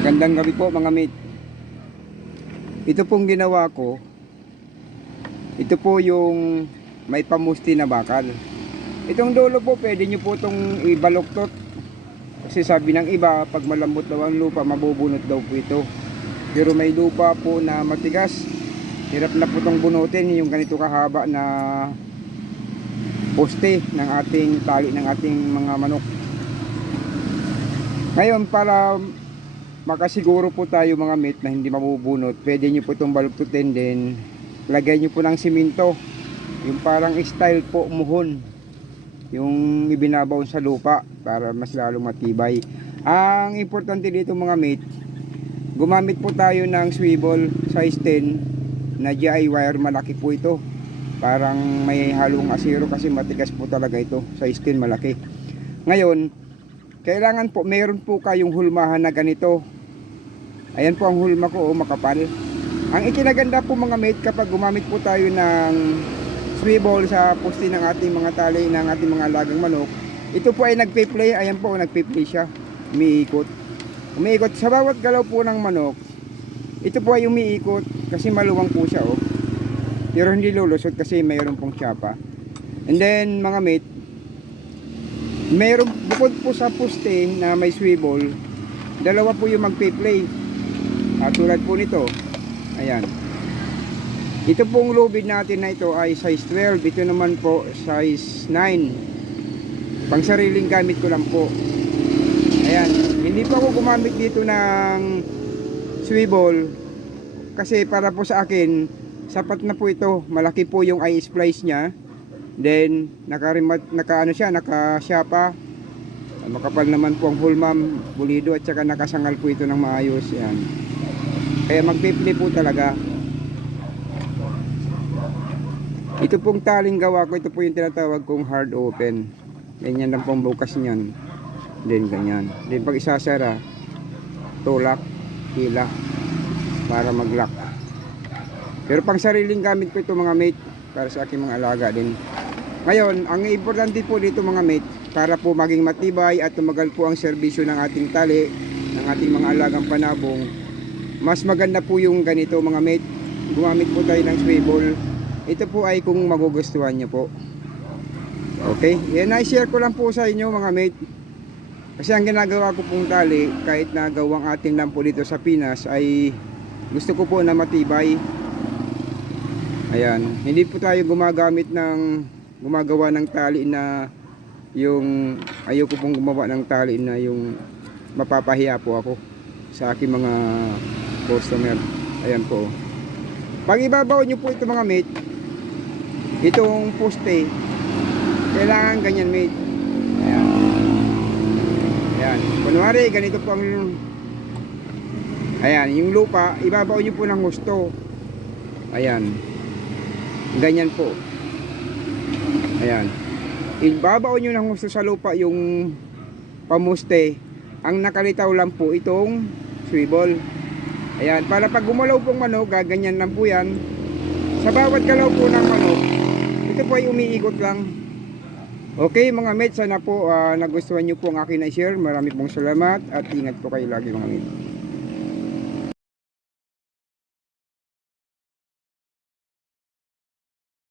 Magandang gabi po mga mate. Ito pong ginawa ko. Ito po yung may pamusti na bakal. Itong dulo po pwede nyo po itong ibaluktot. Kasi sabi ng iba, pag malambot daw ang lupa, mabubunot daw po ito. Pero may lupa po na matigas. Hirap na po itong bunutin yung ganito kahaba na poste ng ating tali ng ating mga manok. Ngayon, para makasiguro po tayo mga mate na hindi mabubunot, pwede nyo po itong baluktutin, din lagay nyo po ng simento, yung parang style po muhon, yung ibinabaw sa lupa para mas lalong matibay. Ang importante dito mga mate, gumamit po tayo ng swivel size 10 na GI wire. Malaki po ito, parang may halong asiro kasi matigas po talaga ito. Size 10 malaki. Ngayon kailangan po meron po kayong hulmahan na ganito. Ayan po ang hulma ko, makapal. Ang ikinaganda po mga mate, kapag gumamit po tayo ng swivel sa poste ng ating mga tali ng ating mga alagang manok, ito po ay nagpe-play. Ayan po, nagpe-play siya, umiikot sa bawat galaw po ng manok. Ito po ay umiikot kasi maluwang po siya, oh. Pero hindi lulusot kasi mayroon pong tsapa. And then mga mate, meron bukod po sa poste na may swivel, dalawa po yung magpe-play. Tulad po nito. Ayan. Ito pong lubid natin na ito ay size 12. Ito naman po size 9. Pang sariling gamit ko lang po. Ayan. Hindi po ako gumamit dito ng swivel kasi para po sa akin sapat na po ito. Malaki po yung eye splice nya. Then naka-ano siya, naka-syapa. Makapal naman po ang hulmam, bulido, at saka nakasangal po ito ng maayos. Yan. Kaya magpipli po talaga. Ito pong taling gawa ko, ito po yung tinatawag kong hard open. Ganyan lang pong bukas niyan. Then ganyan. Then pag isasara, tulak, hila para mag-lock. Pero pang sariling gamit ko ito mga mate, para sa aking mga alaga din. Ngayon, ang importante po dito mga mate, para po maging matibay at tumagal po ang serbisyo ng ating tali, ng ating mga alagang panabong, mas maganda po yung ganito mga mate. Gumamit po tayo ng swivel. Ito po ay kung magugustuhan nyo po. Okay, yan, i-share ko lang po sa inyo mga mate. Kasi ang ginagawa ko pong tali, kahit na gawang atin lang po dito sa Pinas, ay gusto ko po na matibay. Ayan, hindi po tayo gumagawa ng tali na yung, ayoko pong gumawa ng tali na yung mapapahiya po ako sa aking mga customer. Ayan po. Pag ibabaw nyo po ito mga mate, itong poste, kailangan ganyan mate. Ayan. Ayan. Kunwari, ganito po ang, ayan, yung lupa, ibabaw nyo po ng gusto. Ayan. Ganyan po. Ayan. Ibabaw nyo ng gusto sa lupa yung pamuste. Ang nakalitaw lang po itong swivel. Ayan. Para pag gumalaw pong manok, gaganyan lang po yan. Sa bawat galaw po ng manok, ito po ay umiikot lang. Okay mga mates, sana po nagustuhan nyo po ang akin na share. Marami pong salamat at ingat po kayo lagi mga mates.